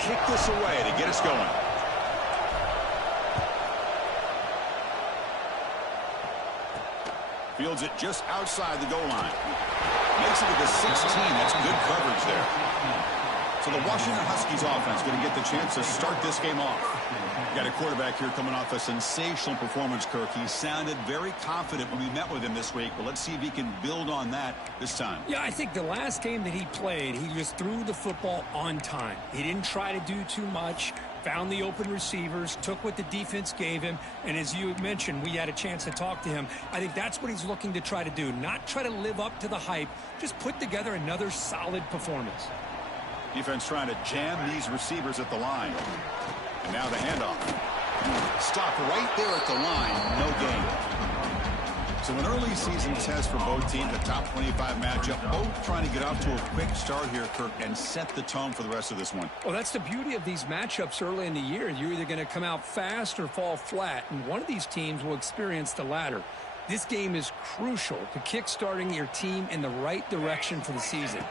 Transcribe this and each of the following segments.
kick this away to get us going. Fields it just outside the goal line. Makes it to the 16. That's good coverage there. So the Washington Huskies offense going to get the chance to start this game off. Got a quarterback here coming off a sensational performance, Kirk. He sounded very confident when we met with him this week, but let's see if he can build on that this time. Yeah, I think the last game that he played, he just threw the football on time. He didn't try to do too much, found the open receivers, took what the defense gave him, and as you mentioned, we had a chance to talk to him. I think that's what he's looking to try to do, not try to live up to the hype, just put together another solid performance. Defense trying to jam these receivers at the line. And now the handoff. Stop right there at the line. No gain. So an early season test for both teams, a top 25 matchup. Both trying to get off to a quick start here, Kirk, and set the tone for the rest of this one. Well, that's the beauty of these matchups early in the year. You're either going to come out fast or fall flat, and one of these teams will experience the latter. This game is crucial to kick-starting your team in the right direction for the season.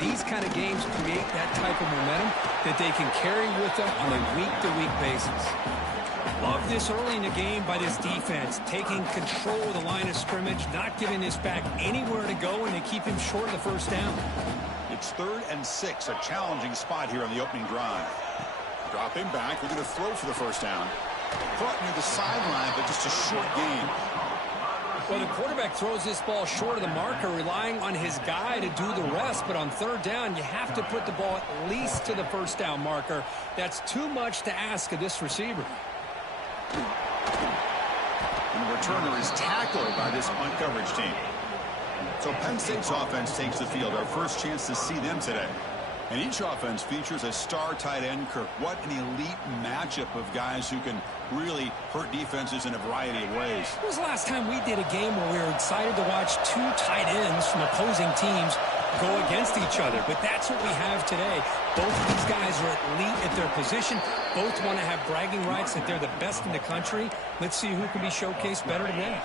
These kind of games create that type of momentum that they can carry with them on a week-to-week basis. Love this early in the game by this defense, taking control of the line of scrimmage, not giving this back anywhere to go, and they keep him short of the first down. It's 3rd and 6, a challenging spot here on the opening drive. Dropping back, we're going to throw for the first down. Caught near the sideline, but just a short gain. Well, the quarterback throws this ball short of the marker, relying on his guy to do the rest. But on 3rd down, you have to put the ball at least to the first down marker. That's too much to ask of this receiver. And the returner is tackled by this punt coverage team. So Penn State's offense takes the field. Our first chance to see them today. And each offense features a star tight end, Kirk. What an elite matchup of guys who can really hurt defenses in a variety of ways. When was the last time we did a game where we were excited to watch 2 tight ends from opposing teams go against each other? But that's what we have today. Both of these guys are elite at their position. Both want to have bragging rights that they're the best in the country. Let's see who can be showcased better than them.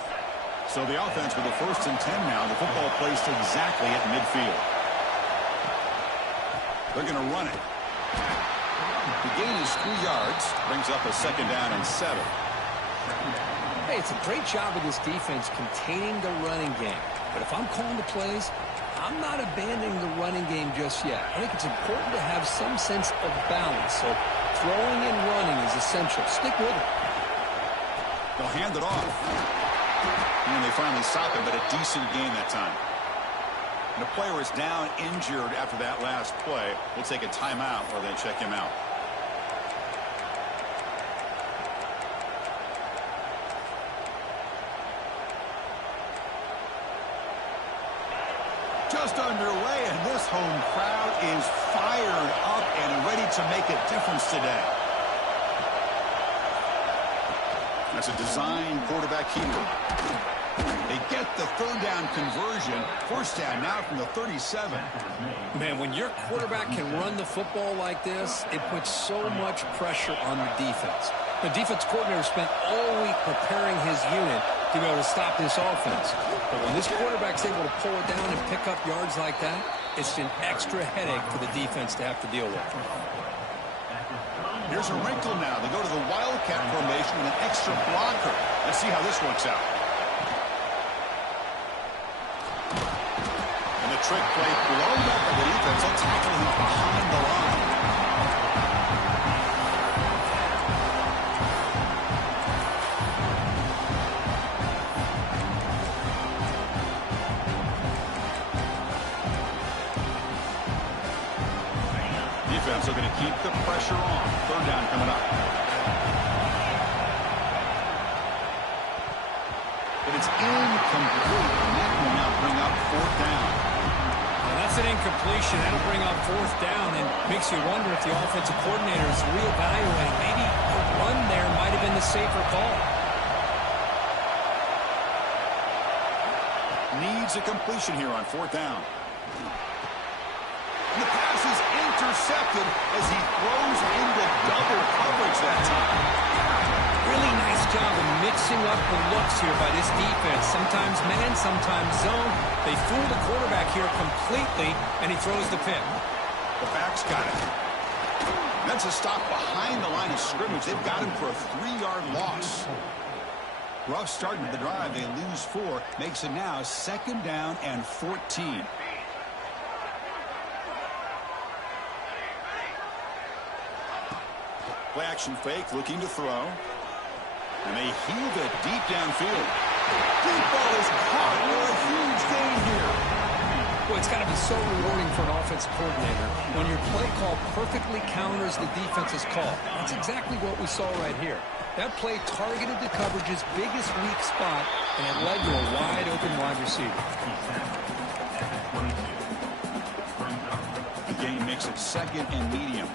So the offense with the 1st and 10 now. The football placed exactly at midfield. They're going to run it. The gain is 3 yards. Brings up a 2nd down and 7. Hey, it's a great job of this defense containing the running game. But if I'm calling the plays, I'm not abandoning the running game just yet. I think it's important to have some sense of balance. So throwing and running is essential. Stick with it. They'll hand it off. And they finally stop it, but a decent gain that time. And the player is down injured after that last play. We'll take a timeout or then check him out. Just underway, and this home crowd is fired up and ready to make a difference today. That's a design quarterback keeper. They get the 3rd down conversion. 1st down now from the 37. Man, when your quarterback can run the football like this, it puts so much pressure on the defense. The defense coordinator spent all week preparing his unit to be able to stop this offense. But when this quarterback's able to pull it down and pick up yards like that, it's an extra headache for the defense to have to deal with. Here's a wrinkle now. They go to the Wildcat formation with an extra blocker. Let's see how this works out. And the trick play blown up by the defense. They'll tackle him behind the line. Defense are going to keep the pressure on. 3rd down coming up. But it's incomplete. And that will now bring up 4th down. Well, that's an incompletion. That'll bring up 4th down and makes you wonder if the offensive coordinator is reevaluating. Maybe a run there might have been the safer call. Needs a completion here on 4th down. The pass is intercepted as he throws into double coverage that time. Really nice job of mixing up the looks here by this defense. Sometimes man, sometimes zone. They fool the quarterback here completely, and he throws the pick. The back's got it. That Defensive stop behind the line of scrimmage. They've got him for a 3-yard loss. Rough start to the drive. They lose 4. Makes it now 2nd down and 14. Play action fake, looking to throw. And they heave it deep downfield. Deep ball is caught for a huge gain here. Well, it's got to be so rewarding for an offensive coordinator when your play call perfectly counters the defense's call. That's exactly what we saw right here. That play targeted the coverage's biggest weak spot, and it led to a wide-open wide receiver. The game makes it 2nd and medium.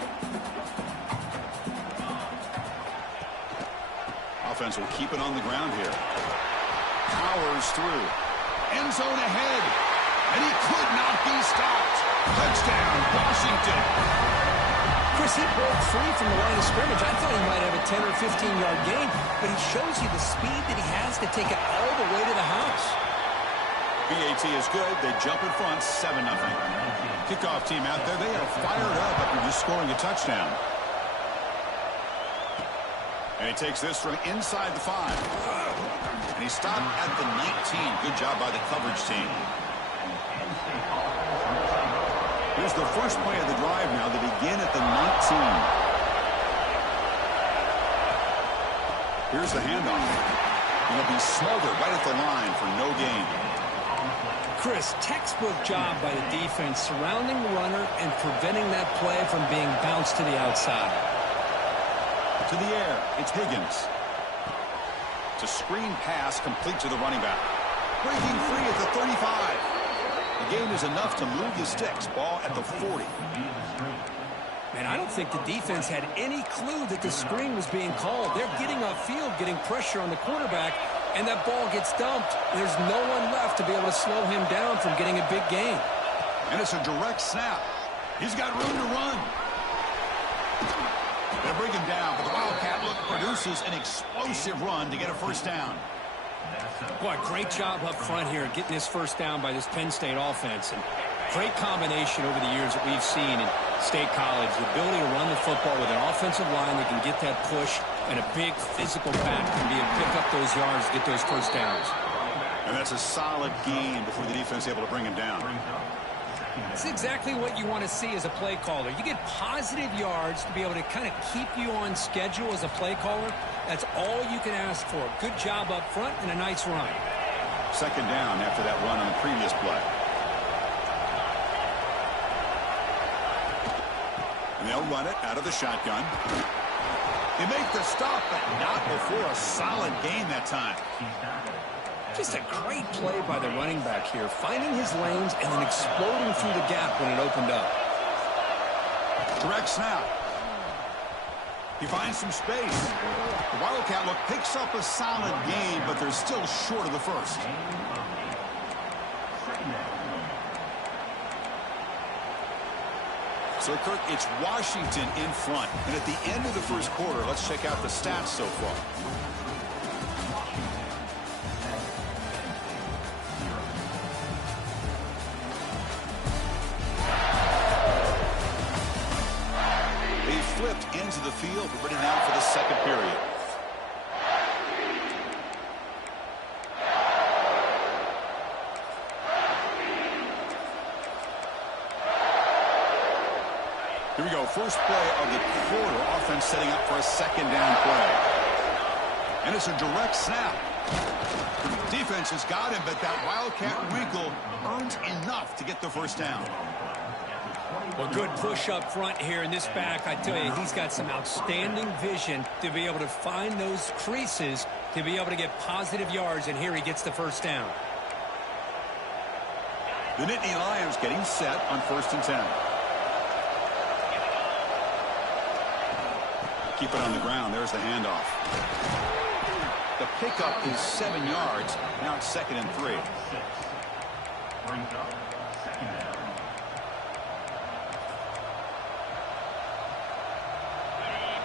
Offense will keep it on the ground here. Powers through. End zone ahead. And he could not be stopped. Touchdown, Washington. Chris, he broke free from the line of scrimmage. I thought he might have a 10 or 15-yard gain, but he shows you the speed that he has to take it all the way to the house. BAT is good. They jump in front, 7-0. Kickoff team out there. They are fired up after just scoring a touchdown. And he takes this from inside the 5. And he stopped at the 19. Good job by the coverage team. Here's the first play of the drive now. They begin at the 19. Here's the handoff. He'll be smothered right at the line for no gain. Chris, textbook job by the defense surrounding the runner and preventing that play from being bounced to the outside. To the air, it's Higgins. It's a screen pass complete to the running back. Breaking free at the 35. The game is enough to move the sticks. Ball at the 40. Man, I don't think the defense had any clue that the screen was being called. They're getting upfield, getting pressure on the quarterback, and that ball gets dumped. There's no one left to be able to slow him down from getting a big gain. And it's a direct snap. He's got room to run. They bring him down, but the Wildcat look produces an explosive run to get a first down. Boy, great job up front here getting this first down by this Penn State offense. And great combination over the years that we've seen in State College. The ability to run the football with an offensive line that can get that push, and a big physical back can be able to pick up those yards, get those first downs. And that's a solid gain before the defense is able to bring him down. That's exactly what you want to see as a play caller. You get positive yards to be able to kind of keep you on schedule as a play caller. That's all you can ask for. Good job up front and a nice run. Second down after that run on the previous play. And they'll run it out of the shotgun. They make the stop, but not before a solid gain that time. Just a great play by the running back here, finding his lanes and then exploding through the gap when it opened up. Direct snap. He finds some space. The Wildcat look picks up a solid gain, but they're still short of the first. So, Kirk, it's Washington in front. And at the end of the first quarter, let's check out the stats so far. They flipped into the field. We're ready now for the second period. Here we go. First play of the quarter. Offense setting up for a second down play. And it's a direct snap. Defense has got him, but that Wildcat wrinkle earns enough to get the first down. Well, good push up front here in this back. I tell you, he's got some outstanding vision to be able to find those creases to be able to get positive yards, and here he gets the first down. The Nittany Lions getting set on 1st and 10. Keep it on the ground. There's the handoff. The pickup is 7 yards. Now it's 2nd and 3.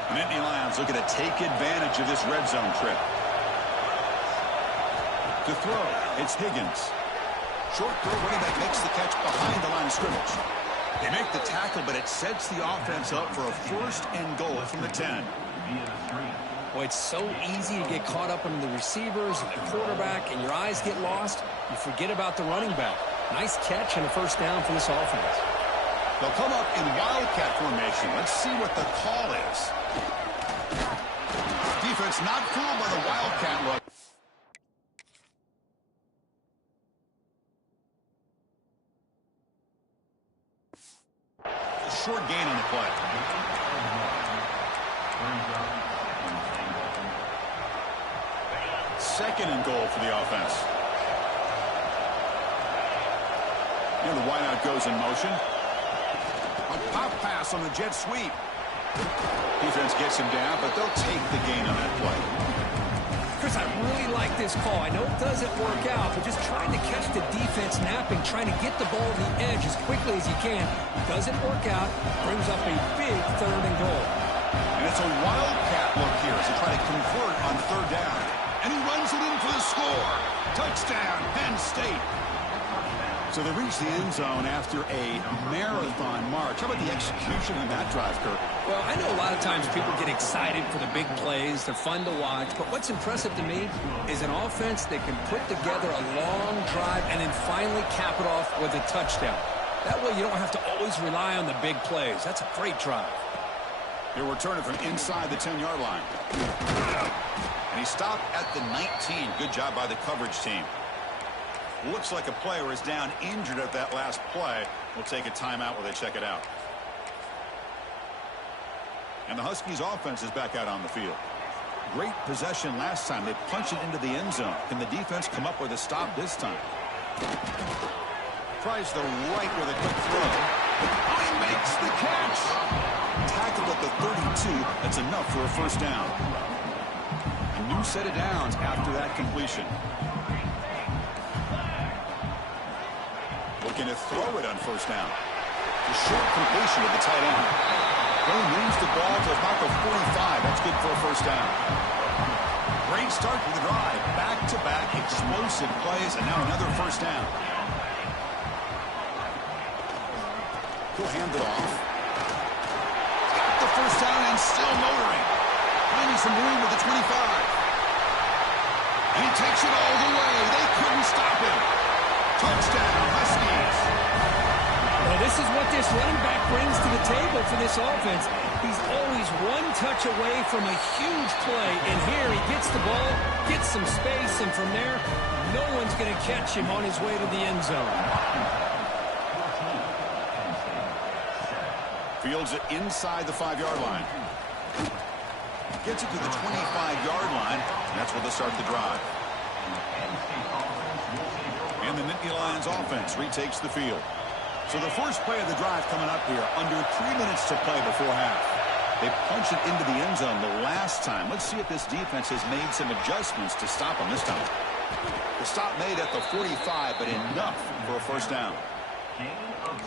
The Nittany Lions looking to take advantage of this red zone trip. To throw, it's Higgins. Short throw, running back makes the catch behind the line of scrimmage. They make the tackle, but it sets the offense up for a 1st and goal from the 10. Boy, it's so easy to get caught up in the receivers and the quarterback, and your eyes get lost. You forget about the running back. Nice catch and a 1st down for this offense. They'll come up in wildcat formation. Let's see what the call is. Defense not fooled by the wildcat look. A short gain on the play. 2nd and goal for the offense. And the wideout goes in motion. A pop pass on the jet sweep. Defense gets him down, but they'll take the gain on that play. Chris, I really like this call. I know it doesn't work out, but just trying to catch the defense napping, trying to get the ball to the edge as quickly as you can. Doesn't work out. Brings up a big 3rd and goal. And it's a wildcat look here as they try to convert on 3rd down. And he runs it in for the score. Touchdown, Penn State. So they reach the end zone after a marathon march. How about the execution on that drive, Kirk? Well, I know a lot of times people get excited for the big plays. They're fun to watch. But what's impressive to me is an offense that can put together a long drive and then finally cap it off with a touchdown. That way you don't have to always rely on the big plays. That's a great drive. He'll return it from inside the 10-yard line. And he stopped at the 19. Good job by the coverage team. Looks like a player is down injured at that last play. We'll take a timeout while they check it out. And the Huskies offense is back out on the field. Great possession last time. They punched it into the end zone. Can the defense come up with a stop this time? Tries the right with a quick throw. Oh, he makes the catch. Tackled at the 32. That's enough for a 1st down. A new set of downs after that completion. Looking to throw it on 1st down. A short completion with the tight end. Penn moves the ball to about the 45. That's good for a 1st down. Great start to the drive. Back-to-back explosive plays, and now another 1st down. He'll hand it off. Got the 1st down and still motoring. Finding some room with the 25. And he takes it all the way. They couldn't stop him. Touchdown, Huskies. Well, this is what this running back brings to the table for this offense. He's always one touch away from a huge play. And here he gets the ball, gets some space, and from there, no one's going to catch him on his way to the end zone. Fields it inside the 5-yard line. Gets it to the 25-yard line. And that's where they start the drive. And the Nittany Lions offense retakes the field. So the first play of the drive coming up here. Under 3 minutes to play before half. They punch it into the end zone the last time. Let's see if this defense has made some adjustments to stop them this time. The stop made at the 45, but enough for a 1st down.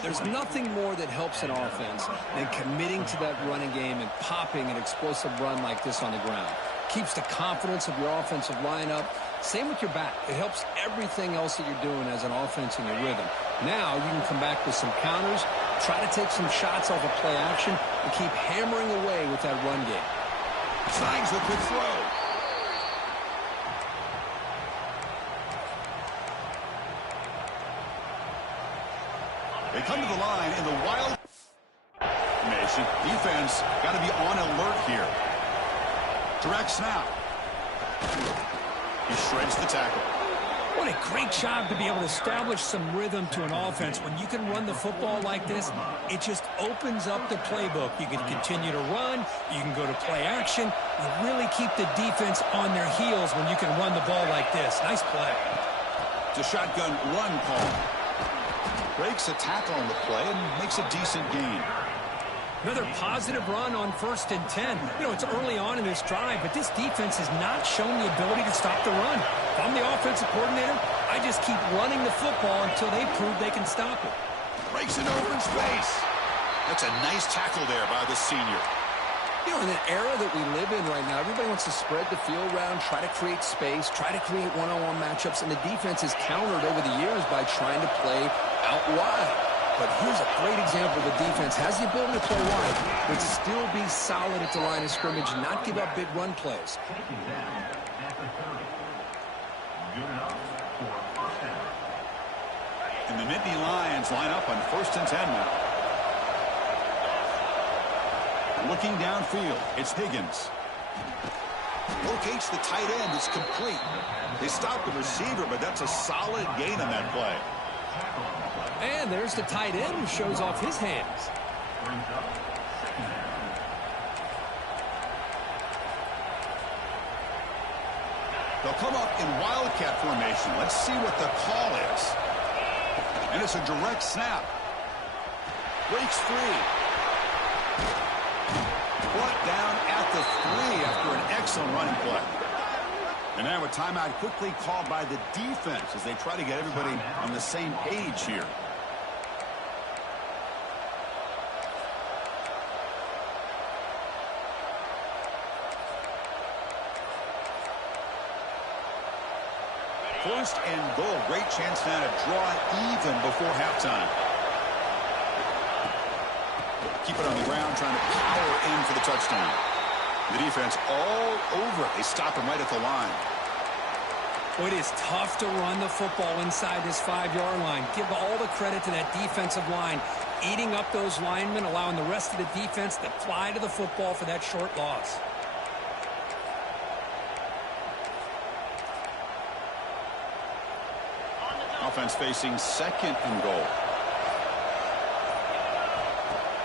There's nothing more that helps an offense than committing to that running game and popping an explosive run like this on the ground. Keeps the confidence of your offensive lineup. Same with your back. It helps everything else that you're doing as an offense in your rhythm. Now you can come back with some counters, try to take some shots off of play action, and keep hammering away with that run game. Signs a quick throw. They come to the line in the wild formation. Defense got to be on alert here. Direct snap. He shreds the tackle. What a great job to be able to establish some rhythm to an offense. When you can run the football like this, it just opens up the playbook. You can continue to run. You can go to play action. You really keep the defense on their heels when you can run the ball like this. Nice play. It's a shotgun run call. Breaks a tackle on the play and makes a decent gain. Another positive run on 1st and 10. You know, it's early on in this drive, but this defense has not shown the ability to stop the run. If I'm the offensive coordinator, I just keep running the football until they prove they can stop it. Breaks it over in space. That's a nice tackle there by the senior. You know, in an era that we live in right now, everybody wants to spread the field around, try to create space, try to create one-on-one matchups, and the defense has countered over the years by trying to play out wide. But here's a great example. The defense has the ability to play wide, but still be solid at the line of scrimmage and not give up big run plays. And the Nittany Lions line up on 1st and 10 now. Looking downfield, it's Higgins. Locates the tight end. It's complete. They stopped the receiver, but that's a solid gain on that play. And there's the tight end who shows off his hands. They'll come up in wildcat formation. Let's see what the call is. And it's a direct snap. Breaks free. Brought down at the 3 after an excellent running play. And now a timeout quickly called by the defense as they try to get everybody on the same page here. First and goal. Great chance now to draw it even before halftime. Keep it on the ground, trying to power in for the touchdown. The defense all over it. They stop him right at the line. Well, it is tough to run the football inside this 5-yard line. Give all the credit to that defensive line, eating up those linemen, allowing the rest of the defense to fly to the football for that short loss. Offense facing 2nd and goal.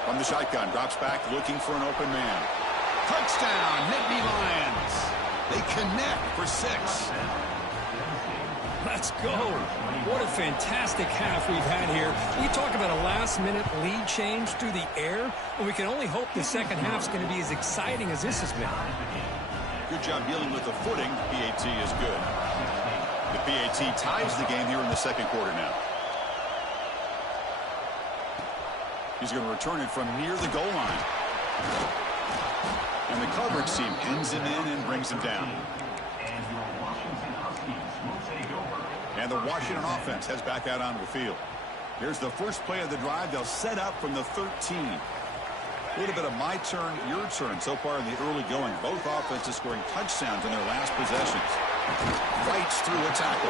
From the shotgun, drops back, looking for an open man. Touchdown, Nittany Lions. They connect for 6. Let's go. What a fantastic half we've had here. We talk about a last-minute lead change through the air, and we can only hope the second half's going to be as exciting as this has been. Good job dealing with the footing. PAT is good. The PAT ties the game here in the 2nd quarter now. He's going to return it from near the goal line. And the coverage team pins him in and brings him down. And the Washington offense heads back out onto the field. Here's the first play of the drive. They'll set up from the 13. A little bit of my turn, your turn so far in the early going. Both offenses scoring touchdowns in their last possessions. Fights through a tackle.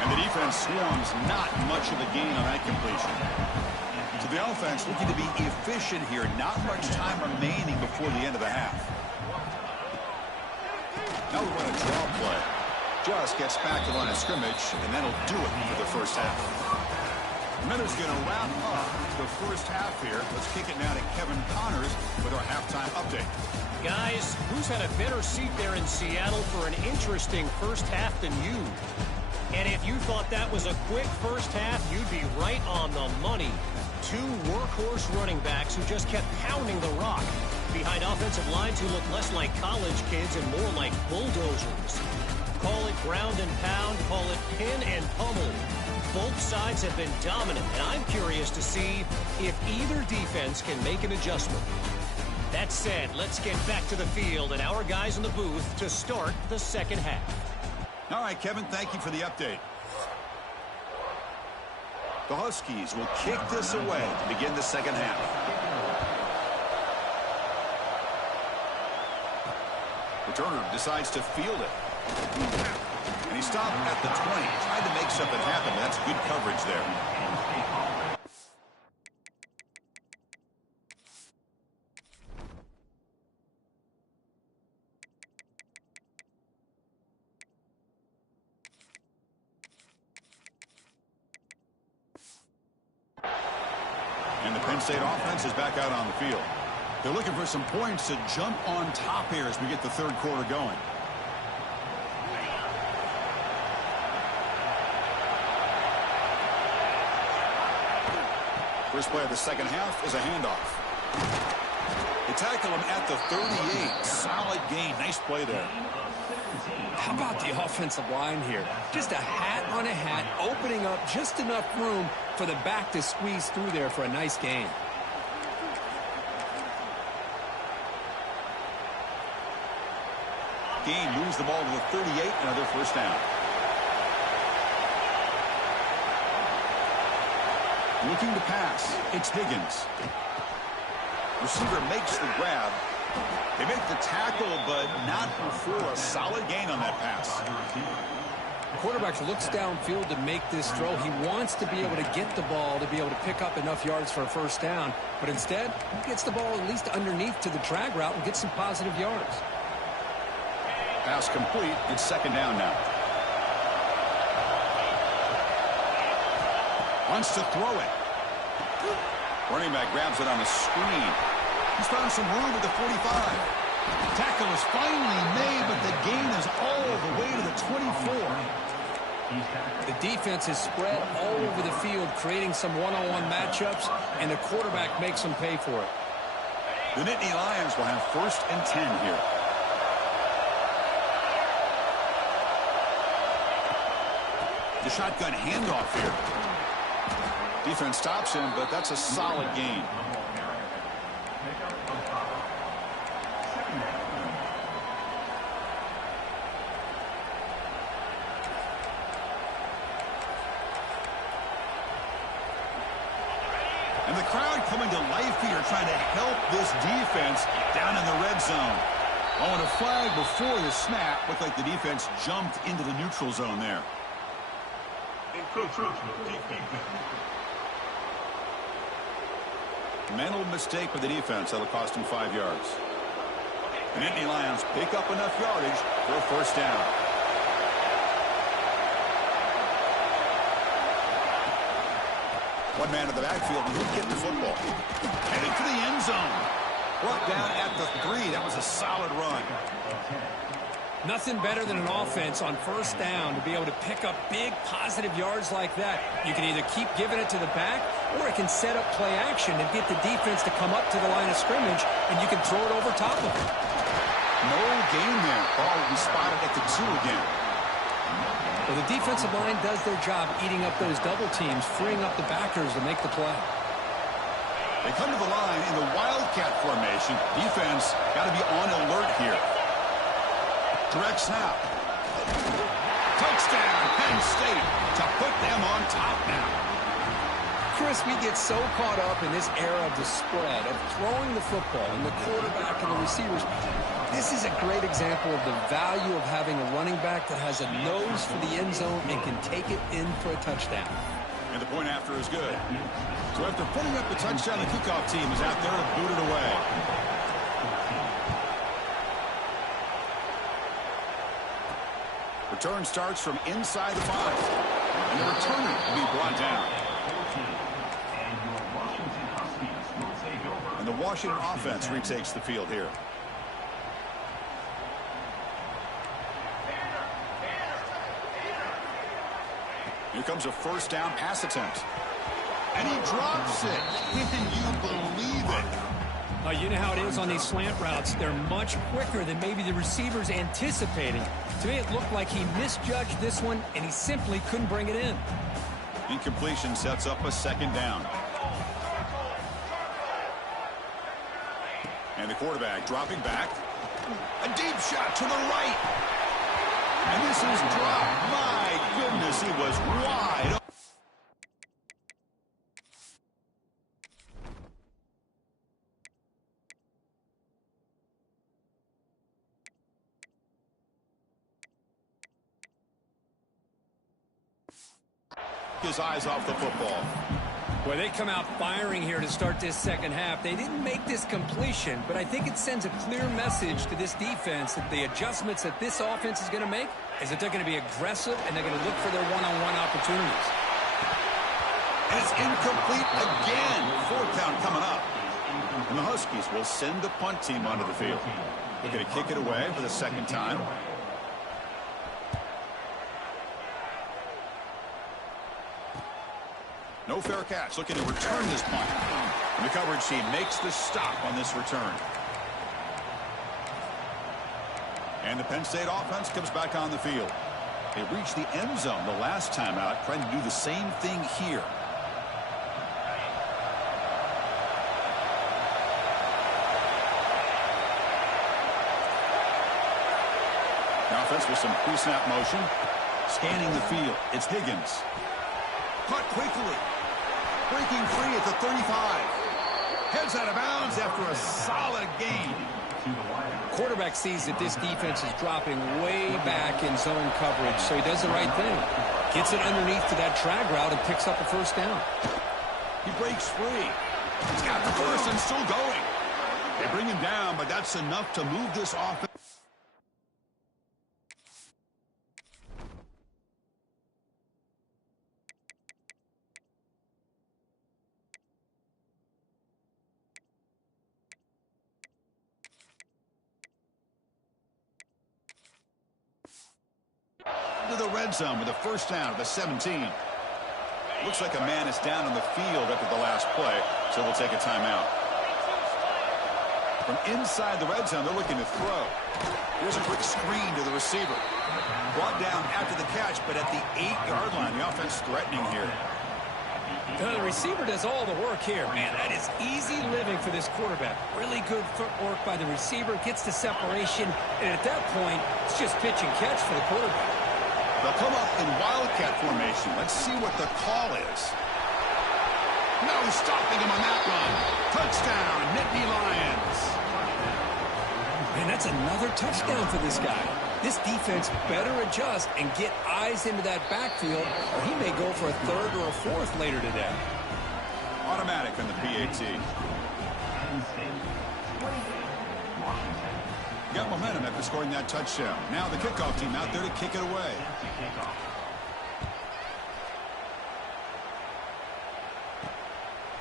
And the defense swarms, not much of a gain on that completion. So the offense looking to be efficient here. Not much time remaining before the end of the half. Now we run a draw play. Just gets back to the line of scrimmage, and that'll do it for the first half. Miller's going to wrap up the first half here. Let's kick it now to Kevin Connors with our halftime update. Guys, who's had a better seat there in Seattle for an interesting first half than you? And if you thought that was a quick first half, you'd be right on the money. 2 workhorse running backs who just kept pounding the rock behind offensive lines who look less like college kids and more like bulldozers. Call it ground and pound, call it pin and pummel. Both sides have been dominant, and I'm curious to see if either defense can make an adjustment. That said, let's get back to the field and our guys in the booth to start the second half. All right, Kevin, thank you for the update. The Huskies will kick this away to begin the second half. Returner decides to field it. And he stopped at the 20. Tried to make something happen. That's good coverage there. And the Penn State offense is back out on the field. They're looking for some points to jump on top here as we get the third quarter going. First play of the second half is a handoff. They tackle him at the 38. Solid gain. Nice play there. How about the offensive line here? Just a hat on a hat, opening up just enough room for the back to squeeze through there for a nice gain. Gain moves the ball to the 38. Another first down. Looking to pass. It's Higgins. Receiver makes the grab. They make the tackle, but not before a solid gain on that pass. The quarterback looks downfield to make this throw. He wants to be able to get the ball to be able to pick up enough yards for a first down. But instead, he gets the ball at least underneath to the drag route and gets some positive yards. Pass complete. It's second down now. Wants to throw it. Running back grabs it on a screen. He's found some room at the 45. Tackle is finally made, but the gain is all the way to the 24. The defense is spread all over the field, creating some one-on-one matchups, and the quarterback makes them pay for it. The Nittany Lions will have 1st and 10 here. The shotgun handoff here. Defense stops him, but that's a solid gain. And the crowd coming to life here, trying to help this defense down in the red zone. Oh, and a flag before the snap. Looked like the defense jumped into the neutral zone there. Mental mistake by the defense. That'll cost him 5 yards. The Nittany Lions pick up enough yardage for a first down. One man in the backfield, and he'll get the football. Headed for the end zone. Brought down at the 3. That was a solid run. Nothing better than an offense on first down to be able to pick up big positive yards like that. You can either keep giving it to the back, or it can set up play action and get the defense to come up to the line of scrimmage, and you can throw it over top of it. No gain there. Ball will be spotted at the 2 again. Well, the defensive line does their job eating up those double teams, freeing up the backers to make the play. They come to the line in the Wildcat formation. Defense got to be on alert here. Direct snap. Touchdown, Penn State, to put them on top now. Chris, we get so caught up in this era of the spread, of throwing the football and the quarterback and the receivers. This is a great example of the value of having a running back that has a nose for the end zone and can take it in for a touchdown. And the point after is good. So after putting up the touchdown, the kickoff team is out there to boot it away. Return starts from inside the 5. And the returner will be brought down. And the Washington offense retakes the field here. Here comes a first down pass attempt. And he drops it. Can you believe it? You know how it is on these slant routes. They're much quicker than maybe the receiver's anticipating. To me, it looked like he misjudged this one, and he simply couldn't bring it in. Incompletion sets up a second down. And the quarterback dropping back. A deep shot to the right. And this is dropped. My goodness, he was wide open. His eyes off the football. Well, they come out firing here to start this second half. They didn't make this completion, but I think it sends a clear message to this defense that the adjustments that this offense is going to make is that they're going to be aggressive and they're going to look for their one-on-one opportunities. And it's incomplete again. 4th down coming up. And the Huskies will send the punt team onto the field. They're going to kick it away for the second time. No fair catch. Looking to return this punt. And the coverage team makes the stop on this return. And the Penn State offense comes back on the field. They reached the end zone the last time out, trying to do the same thing here. The offense with some pre-snap motion. Scanning the field. It's Higgins. Caught quickly. Breaking free at the 35. Heads out of bounds after a solid gain. Quarterback sees that this defense is dropping way back in zone coverage, so he does the right thing. Gets it underneath to that drag route and picks up a first down. He breaks free. He's got the first and still going. They bring him down, but that's enough to move this offense. To the red zone with a first down at the 17. Looks like a man is down on the field after the last play, so we'll take a timeout. From inside the red zone, they're looking to throw. Here's a quick screen to the receiver. Brought down after the catch, but at the 8-yard line, the offense threatening here. The receiver does all the work here, man. That is easy living for this quarterback. Really good footwork by the receiver, gets the separation, and at that point, it's just pitch and catch for the quarterback. They'll come up in wildcat formation. Let's see what the call is. No stopping him on that run. Touchdown, Nittany Lions. Man, that's another touchdown for this guy. This defense better adjust and get eyes into that backfield, or he may go for a third or a fourth later today. Automatic on the PAT. Got momentum after scoring that touchdown. Now the kickoff team out there to kick it away.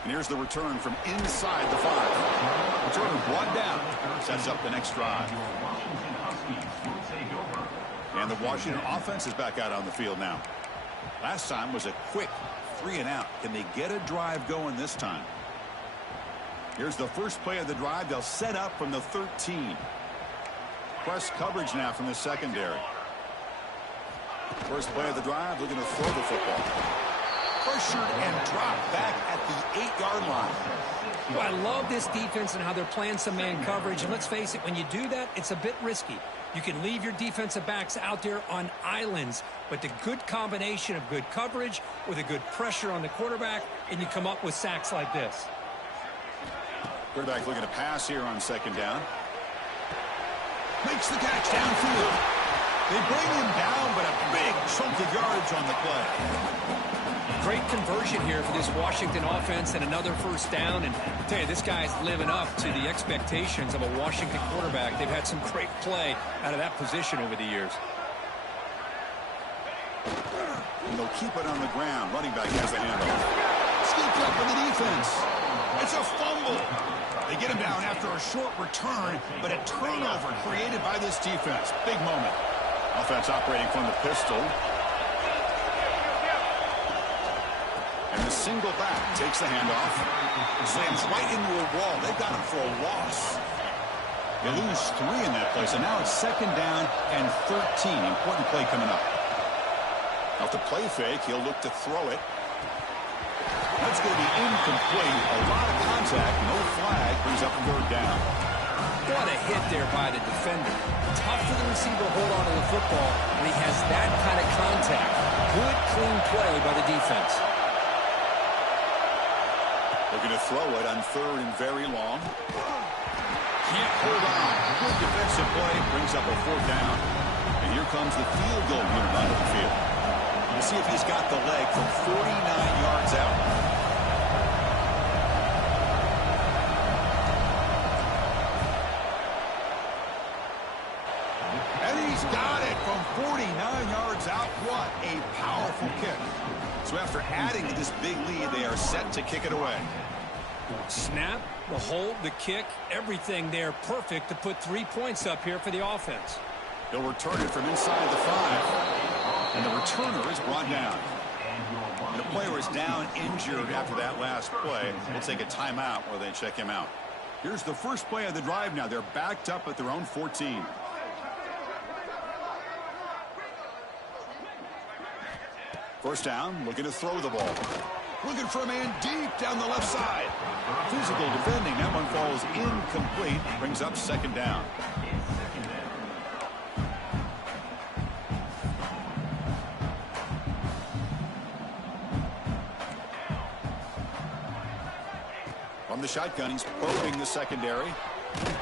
And here's the return from inside the 5. Returner brought down. Sets up the next drive. And the Washington offense is back out on the field now. Last time was a quick 3-and-out. Can they get a drive going this time? Here's the first play of the drive. They'll set up from the 13. Press coverage now from the secondary. First play of the drive, looking to throw the football. Pressured and dropped back at the 8-yard line. Well, I love this defense and how they're playing some man coverage. And let's face it, when you do that, it's a bit risky. You can leave your defensive backs out there on islands, but the good combination of good coverage with a good pressure on the quarterback, and you come up with sacks like this. Quarterback looking to pass here on second down. Makes the catch downfield. They bring him down, but a big chunk of yards on the play. Great conversion here for this Washington offense and another first down. And I tell you, this guy's living up to the expectations of a Washington quarterback. They've had some great play out of that position over the years. And they'll keep it on the ground. Running back has the handoff. Scooped up in the defense. It's a fumble. They get him down after a short return, but a turnover created by this defense. Big moment. Offense operating from the pistol. And the single back takes the handoff. Slams right into a wall. They've got him for a loss. They lose 3 in that play, so now it's second down and 13. Important play coming up. Off the play fake, he'll look to throw it. That's going to be incomplete. A lot of contact, no flag, brings up a third down. What a hit there by the defender. Tough for the receiver to hold on to the football, and he has that kind of contact. Good, clean play by the defense. Looking to throw it on third and very long. Can't hold on. Good defensive play, brings up a fourth down. And here comes the field goal unit onto the field. We'll see if he's got the leg from 49 yards out. And he's got it from 49 yards out. What a powerful kick. So after adding to this big lead, they are set to kick it away. Snap, the hold, the kick, everything there perfect to put 3 points up here for the offense. They'll return it from inside the 5. And the returner is brought down. And the player is down injured after that last play. We'll take a timeout while they check him out. Here's the first play of the drive now. They're backed up at their own 14. First down, looking to throw the ball. Looking for a man deep down the left side. Physical defending. That one falls incomplete. Brings up second down. the shotgun. He's probing the secondary.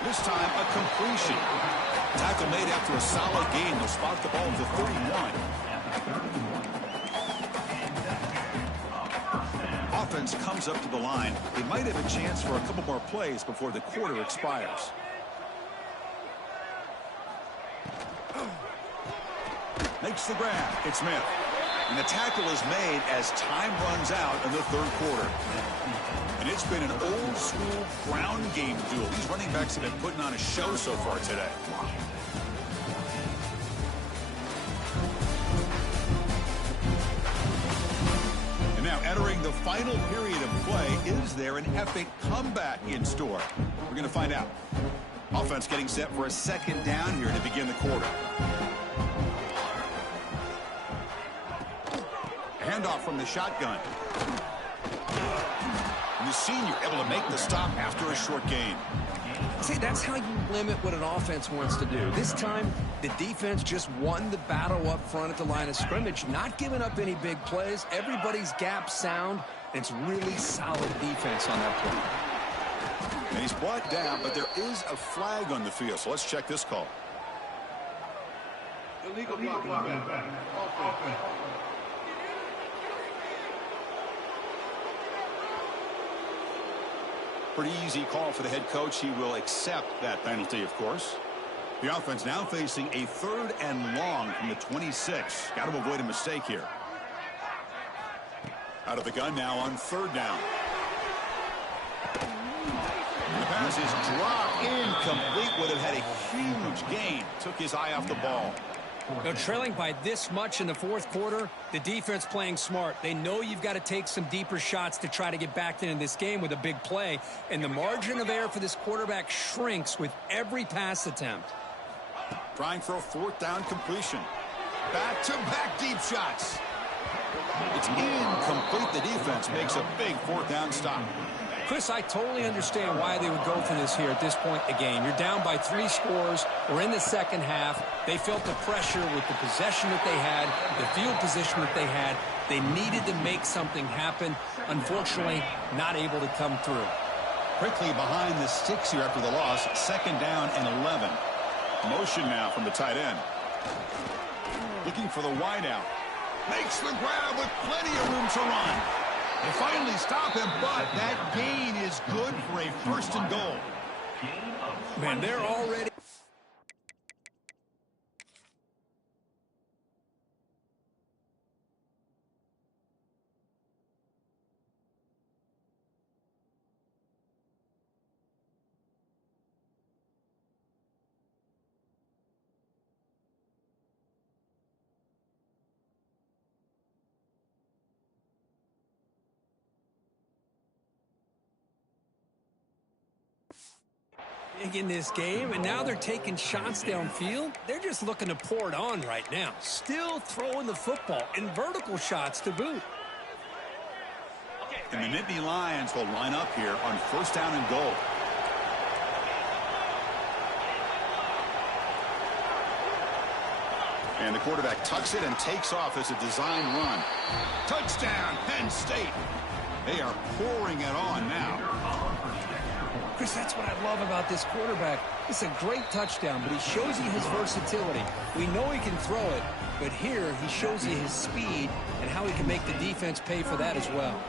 This time, a completion. Tackle made after a solid gain. They'll spot the ball to 31. Offense comes up to the line. They might have a chance for a couple more plays before the quarter expires. Makes the grab. It's Smith. And the tackle is made as time runs out in the third quarter. And it's been an old-school ground game duel. These running backs have been putting on a show so far today. And now entering the final period of play, is there an epic comeback in store? We're going to find out. Offense getting set for a second down here to begin the quarter. Handoff from the shotgun. And the senior able to make the stop after a short gain. See, that's how you limit what an offense wants to do. This time, the defense just won the battle up front at the line of scrimmage, not giving up any big plays. Everybody's gap sound, and it's really solid defense on that play. And he's brought down, but there is a flag on the field, so let's check this call. Illegal blocking. Offense. Pretty easy call for the head coach. He will accept that penalty, of course. The offense now facing a 3rd and long from the 26. Got to avoid a mistake here. Out of the gun now on 3rd down. And the pass is dropped incomplete. Would have had a huge gain. Took his eye off the ball. They're trailing by this much in the fourth quarter. The defense playing smart. They know you've got to take some deeper shots to try to get back into this game with a big play. And the margin of error for this quarterback shrinks with every pass attempt. Trying for a 4th down completion. Back-to-back deep shots. It's incomplete. The defense makes a big 4th down stop. Chris, I totally understand why they would go for this here at this point in the game. You're down by 3 scores. We're in the second half. They felt the pressure with the possession that they had, the field position that they had. They needed to make something happen. Unfortunately, not able to come through. Quickly behind the sticks here after the loss. 2nd down and 11. Motion now from the tight end. Looking for the wideout. Makes the grab with plenty of room to run. They finally stop him, but that gain is good for a 1st and goal. Man, they're already... in this game, and now they're taking shots downfield. They're just looking to pour it on right now. Still throwing the football and vertical shots to boot. And the Nittany Lions will line up here on 1st down and goal. And the quarterback tucks it and takes off as a design run. Touchdown, Penn State. They are pouring it on now. Chris, that's what I love about this quarterback. It's a great touchdown, but he shows you his versatility. We know he can throw it, but here he shows you his speed and how he can make the defense pay for that as well.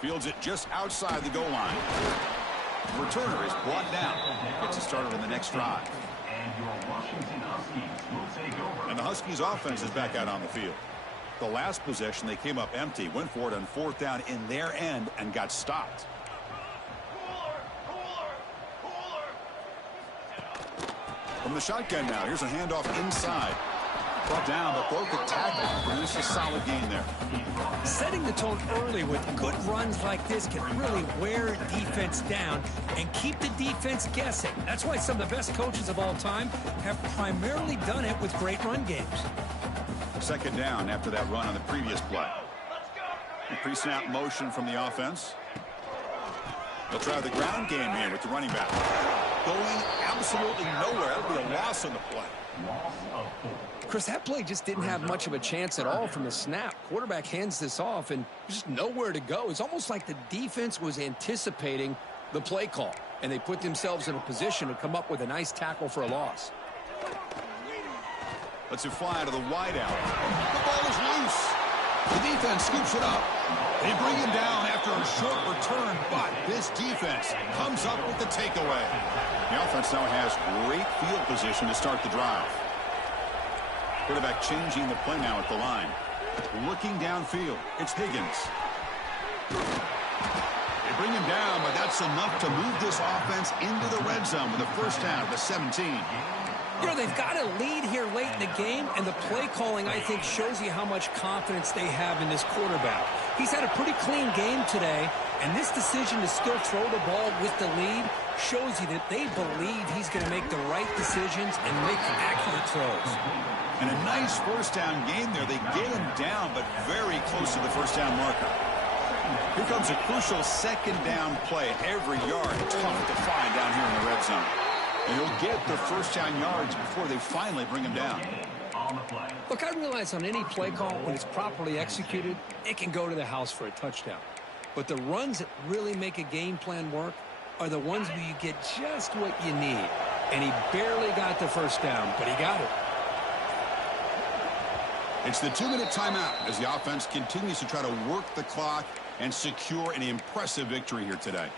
Fields it just outside the goal line. The returner is brought down. Gets it started on the next drive. And the Huskies offense is back out on the field. The last possession, they came up empty, went for it on 4th down in their end and got stopped. From the shotgun now, here's a handoff inside. Brought down, but broke the tackle. Produced a solid gain there. Setting the tone early with good runs like this can really wear defense down and keep the defense guessing. That's why some of the best coaches of all time have primarily done it with great run games. 2nd down after that run on the previous play. Pre-snap motion from the offense. They'll try the ground game here with the running back. Going absolutely nowhere. That'll be a loss on the play. Chris, that play just didn't have much of a chance at all from the snap. quarterback hands this off, and there's just nowhere to go. It's almost like the defense was anticipating the play call, and they put themselves in a position to come up with a nice tackle for a loss. Lets it fly to the wideout. The ball is loose. The defense scoops it up. They bring him down after a short return, but this defense comes up with the takeaway. The offense now has great field position to start the drive. Quarterback changing the play now at the line. Looking downfield, it's Higgins. They bring him down, but that's enough to move this offense into the red zone with a first down of the 17. You know, they've got a lead here late in the game, and the play calling, I think, shows you how much confidence they have in this quarterback. He's had a pretty clean game today, and this decision to still throw the ball with the lead shows you that they believe he's going to make the right decisions and make accurate throws. And a nice first down game there. They get him down, but very close to the first down marker. Here comes a crucial second down play. Every yard tough to find down here in the red zone. And he'll get the first down yards before they finally bring him down. Look, I realize on any play call, when it's properly executed, it can go to the house for a touchdown. But the runs that really make a game plan work are the ones where you get just what you need. And he barely got the first down, but he got it. It's the 2-minute timeout as the offense continues to try to work the clock and secure an impressive victory here today.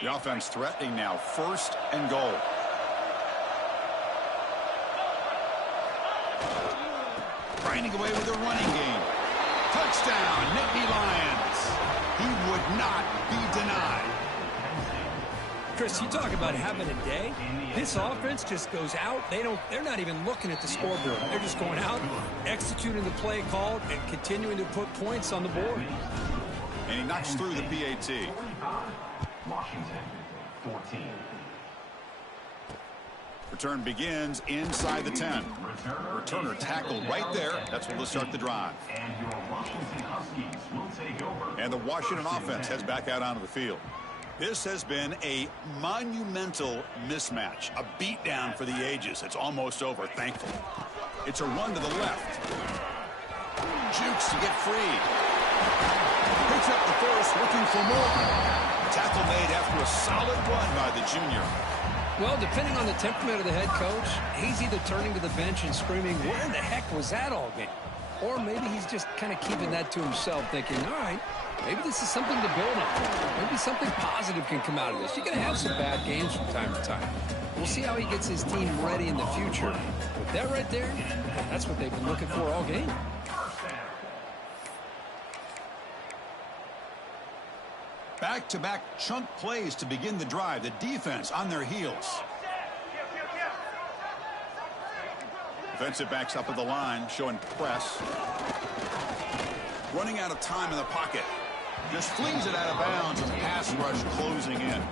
The offense threatening now, first and goal. Grinding away with a running game. Touchdown, Nittany Lions. He would not be denied. Chris, you talk about having a day. This offense just goes out. They're not even looking at the scoreboard. They're just going out, executing the play called, and continuing to put points on the board. And he knocks through the PAT. Washington, 14. Return begins inside the 10. Returner tackled right there. That's what will start the drive. And your Washington Huskies will take over. And the Washington offense heads back out onto the field. This has been a monumental mismatch, a beatdown for the ages. It's almost over, thankfully. It's a run to the left. Jukes to get free. Picks up the first, looking for more. Tackle made after a solid run by the junior. Well, depending on the temperament of the head coach, he's either turning to the bench and screaming, where the heck was that all game? Or maybe he's just kind of keeping that to himself, thinking, all right, maybe this is something to build on. Maybe something positive can come out of this. You're going to have some bad games from time to time. We'll see how he gets his team ready in the future. But that right there, that's what they've been looking for all game. Back-to-back chunk plays to begin the drive. The defense on their heels. Defensive backs up at the line, showing press. Running out of time in the pocket. Just flings it out of bounds and pass rush closing in.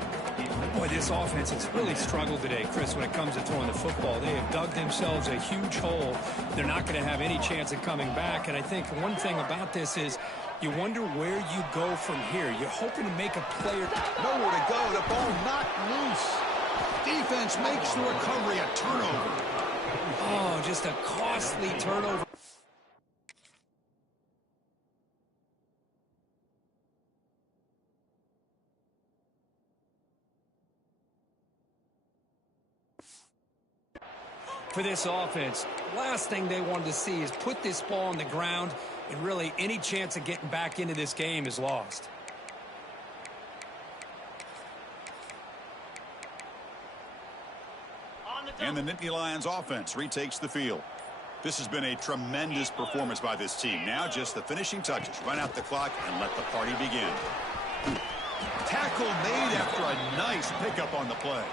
Boy, this offense has really struggled today, Chris, when it comes to throwing the football. They have dug themselves a huge hole. They're not going to have any chance of coming back. And I think one thing about this is you wonder where you go from here. You're hoping to make a play. Nowhere to go. The ball knocked loose. Defense makes the recovery a turnover. Oh, just a costly turnover. For this offense, last thing they wanted to see is put this ball on the ground, and really any chance of getting back into this game is lost. And the Nittany Lions offense retakes the field. This has been a tremendous performance by this team. Now just the finishing touches. Run out the clock and let the party begin. Tackle made after a nice pickup on the play.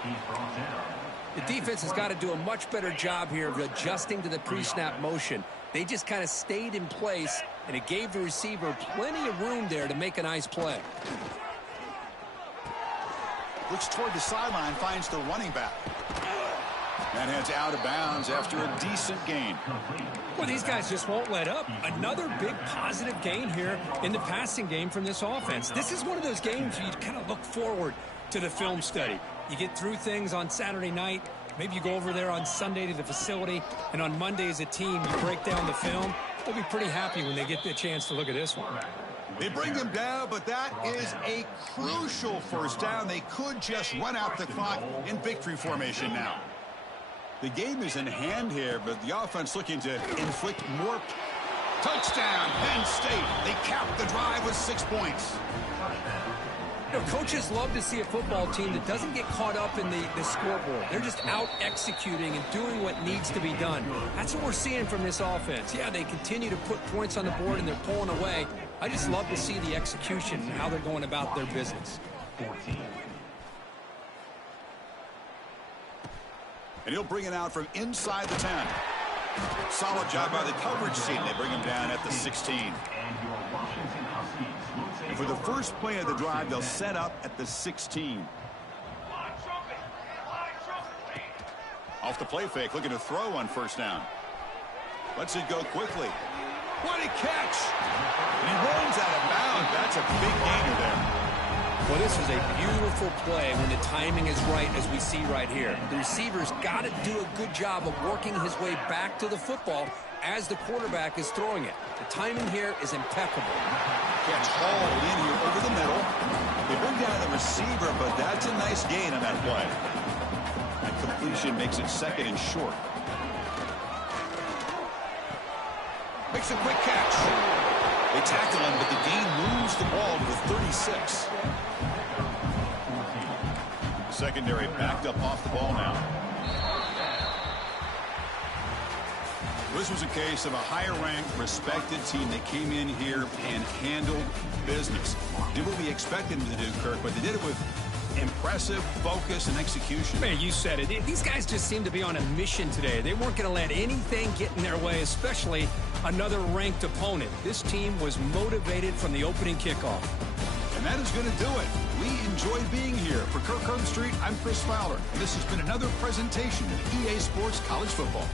The defense has got to do a much better job here of adjusting to the pre-snap motion. They just kind of stayed in place, and it gave the receiver plenty of room there to make a nice play. Looks toward the sideline, finds the running back. And heads out of bounds after a decent gain. Well, these guys just won't let up. Another big positive gain here in the passing game from this offense. This is one of those games where you kind of look forward to the film study. You get through things on Saturday night, Maybe you go over there on Sunday to the facility, and on Monday as a team, you break down the film. They'll be pretty happy when they get the chance to look at this one. They bring him down, but that is a crucial first down. They could just run out the clock in victory formation now. The game is in hand here, but the offense looking to inflict more. Touchdown, Penn State. They cap the drive with 6 points. You know, coaches love to see a football team that doesn't get caught up in the scoreboard. They're just out executing and doing what needs to be done. That's what we're seeing from this offense. Yeah, they continue to put points on the board and they're pulling away. I just love to see the execution and how they're going about their business. 14. And he'll bring it out from inside the 10. Solid job by the coverage team. They bring him down at the 16. And your Washington Huskies will take And for the first play of the drive, they'll set up at the 16. Off the play fake, looking to throw on first down. Lets it go quickly. What a catch! And he runs out of bounds. That's a big gainer there. Well, this is a beautiful play when the timing is right, as we see right here. The receiver's got to do a good job of working his way back to the football as the quarterback is throwing it. The timing here is impeccable. Catch hauled in here over the middle. They bring down the receiver, but that's a nice gain on that play. That completion makes it second and short. Makes a quick catch. They tackle him, but the gain moves the ball to the 36. Secondary backed up off the ball now. This was a case of a higher-ranked, respected team that came in here and handled business. Did what we expected them to do, Kirk, but they did it with impressive focus and execution. Man, you said it. These guys just seem to be on a mission today. They weren't going to let anything get in their way, especially another ranked opponent. This team was motivated from the opening kickoff. And that is going to do it. We enjoyed being here. For Kirk Herbstreit, I'm Chris Fowler. And this has been another presentation of EA Sports College Football.